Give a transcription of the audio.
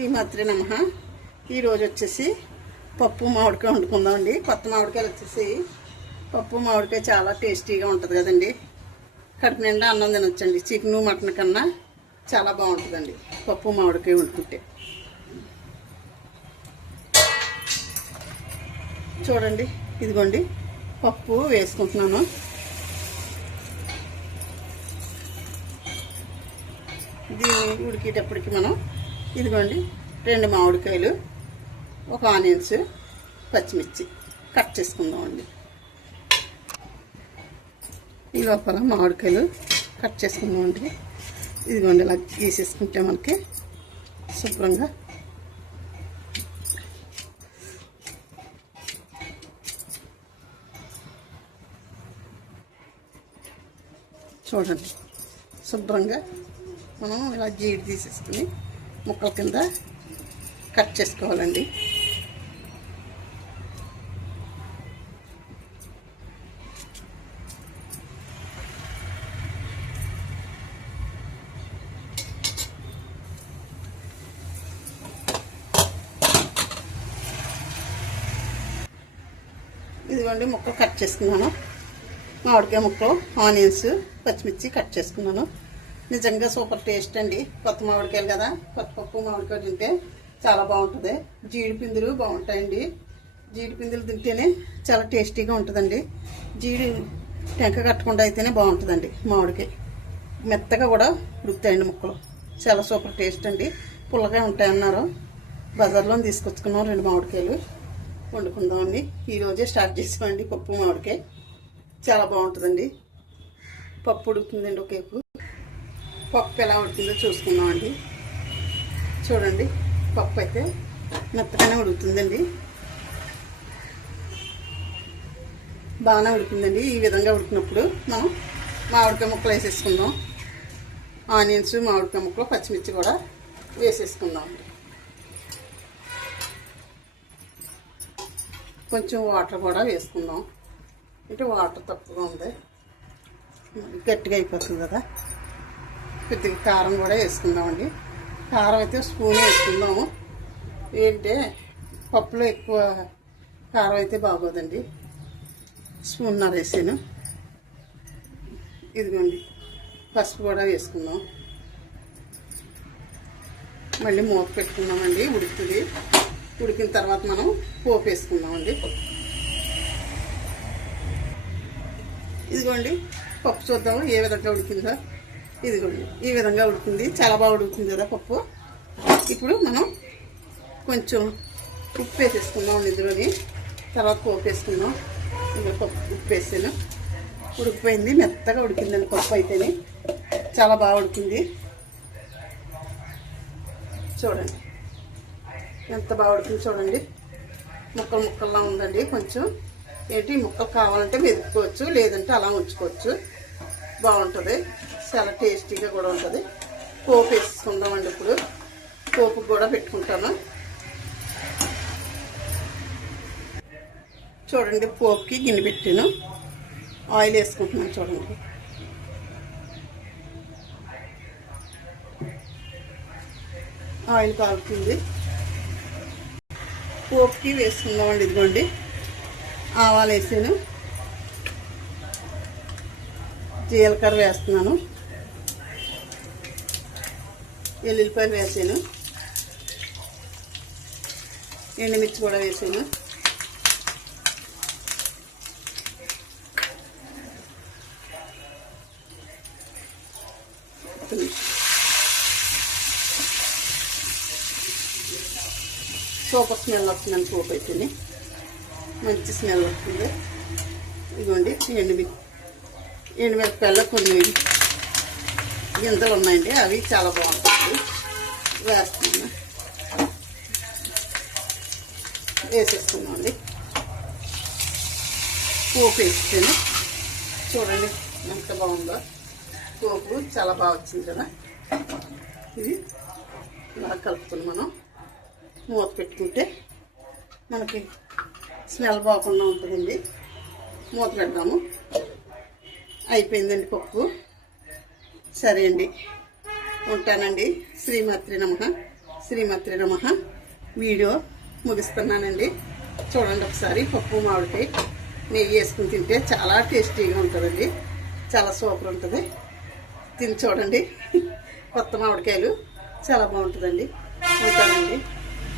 శ్రీమాత్రే నమః. ఈరోజు వచ్చేసి పప్పు మామిడికాయ వండుకుందామండి. కొత్త మామిడికాయలు వచ్చేసి పప్పు మామిడికాయ చాలా టేస్టీగా ఉంటుంది కదండి. కడుపు నిండా అన్నం తినొచ్చండి. చికెన్ మటన్ కన్నా చాలా బాగుంటుందండి పప్పు మామిడికాయ వండుకుంటే. చూడండి, ఇదిగోండి పప్పు వేసుకుంటున్నాను. దీన్ని ఉడికేటప్పటికి మనం ఇదిగోండి 2 మామిడికాయలు, 1 ఆనియన్స్, పచ్చిమిర్చి కట్ చేసుకుందామండి. ఈ లోపల మామిడికాయలు కట్ చేసుకుందామండి. ఇదిగోండి ఇలా గీసేసుకుంటే మనకి శుభ్రంగా చూడండి, శుభ్రంగా మనం ఇలా జీడి తీసేసుకుని ముక్కల కింద కట్ చేసుకోవాలండి. ఇదిగోండి ముక్కలు కట్ చేసుకున్నాను. మామిడికాయ ముక్కలు, ఆనియన్స్, పచ్చిమిర్చి కట్ చేసుకున్నాను. నిజంగా సూపర్ టేస్ట్ అండి. కొత్త మామిడికాయలు కదా, కొత్త పప్పు మామిడికాయలు తింటే చాలా బాగుంటుంది. జీడి పిందులు బాగుంటాయండి. జీడి పిందులు తింటేనే చాలా టేస్టీగా ఉంటుందండి. జీడి టెంక కట్టకుండా అయితేనే బాగుంటుందండి. మామిడికాయ మెత్తగా కూడా ఉడుకుతాయండి ముక్కలు. చాలా సూపర్ టేస్ట్ అండి. పుల్లగా ఉంటాయన్నారు. బజార్లో తీసుకొచ్చుకున్నాం 2 మామిడికాయలు వండుకుందామండి. ఈరోజే స్టార్ట్ చేసామండి పప్పు మామిడికాయ. చాలా బాగుంటుందండి. పప్పు ఉడుకుతుందండి. ఒకేపు పప్పు ఎలా ఉడుతుందో చూసుకుందామండి. చూడండి, పప్పు అయితే మెత్తగానే ఉడుకుతుందండి. బాగానే ఉడికిందండి. ఈ విధంగా ఉడికినప్పుడు మనం మామిడికాయ ముక్కలు వేసేసుకుందాం. ఆనియన్స్, మామిడికాయ ముక్కలు, పచ్చిమిర్చి కూడా వేసేసుకుందాం. కొంచెం వాటర్ కూడా వేసుకుందాం. అంటే వాటర్ తక్కువగా ఉంది, గట్టిగా అయిపోతుంది కదా. కొద్దిగా కారం కూడా వేసుకుందామండి. కారం అయితే స్పూన్ వేసుకుందాము. ఏంటంటే పప్పులో ఎక్కువ కారం అయితే బాగోదండి. స్పూన్నర వేసాను. ఇదిగోండి పసుపు కూడా వేసుకుందాం. మళ్ళీ మూత పెట్టుకుందామండి. ఉడుకుతుంది. ఉడికిన తర్వాత మనం పోపు వేసుకుందామండి. ఇదిగోండి పప్పు చూద్దాము ఏ విధంగా ఉడికిందో. ఇదిగోండి ఈ విధంగా ఉడికింది. చాలా బాగా ఉడుకుతుంది కదా పప్పు. ఇప్పుడు మనం కొంచెం ఉప్పు వేసేసుకుందాం ఇందులోని. తర్వాత పోపు వేసుకుందాం. ఇందులో ఉప్పు వేసాను. ఉడికిపోయింది. మెత్తగా ఉడికిందండి పప్పు అయితేనే. చాలా బాగా ఉడికింది. చూడండి ఎంత బాగా ఉడికింది. చూడండి ముక్కలు ముక్కల్లా ఉందండి. కొంచెం ఏంటి ముక్కలు కావాలంటే మెదుపుకోవచ్చు, లేదంటే అలా ఉంచుకోవచ్చు. బాగుంటుంది. చాలా టేస్టీగా కూడా ఉంటుంది. పోపు వేసుకుందామండి. ఇప్పుడు పోపు కూడా పెట్టుకుంటాను. చూడండి పోపుకి గిన్నె పెట్టాను. ఆయిల్ వేసుకుంటున్నాను. చూడండి ఆయిల్ కాగుతుంది. పోపుకి వేసుకుందామండి. ఇదిగోండి ఆవాలు వేసాను, జీలకర్ర వేస్తున్నాను, ఎల్లుల్లిపాయలు వేసాను, ఎండుమిర్చి కూడా వేసాను. సూపర్ స్మెల్ వస్తుందని పోపు అయితేనే మంచి స్మెల్ వస్తుంది. ఇదిగోండి ఎండుమిరపకాయల్లో కొన్ని గింజలు ఉన్నాయండి. అవి చాలా బాగుంటాయి. వేస్తున్నాను. వేసేస్తున్నామండి. పోపు వేస్తాను. చూడండి ఎంత బాగుందో. పోపు చాలా బాగా వచ్చింది కదా. ఇది ఇలా కలుపుతున్నాం. మనం మూత పెట్టుకుంటే మనకి స్మెల్ బాగుండా ఉంటుందండి. మూత పెడదాము. అయిపోయిందండి పప్పు. సరే అండి, ఉంటానండి. శ్రీమాత్రే నమః. శ్రీమతి నమః. వీడియో ముగిస్తున్నానండి. చూడండి ఒకసారి పప్పు మామిడికాయ నెయ్యి వేసుకుని తింటే చాలా టేస్టీగా ఉంటుందండి. చాలా సూపర్ ఉంటుంది. తిని చూడండి. కొత్త మామిడికాయలు చాలా బాగుంటుందండి. ఉంటానండి.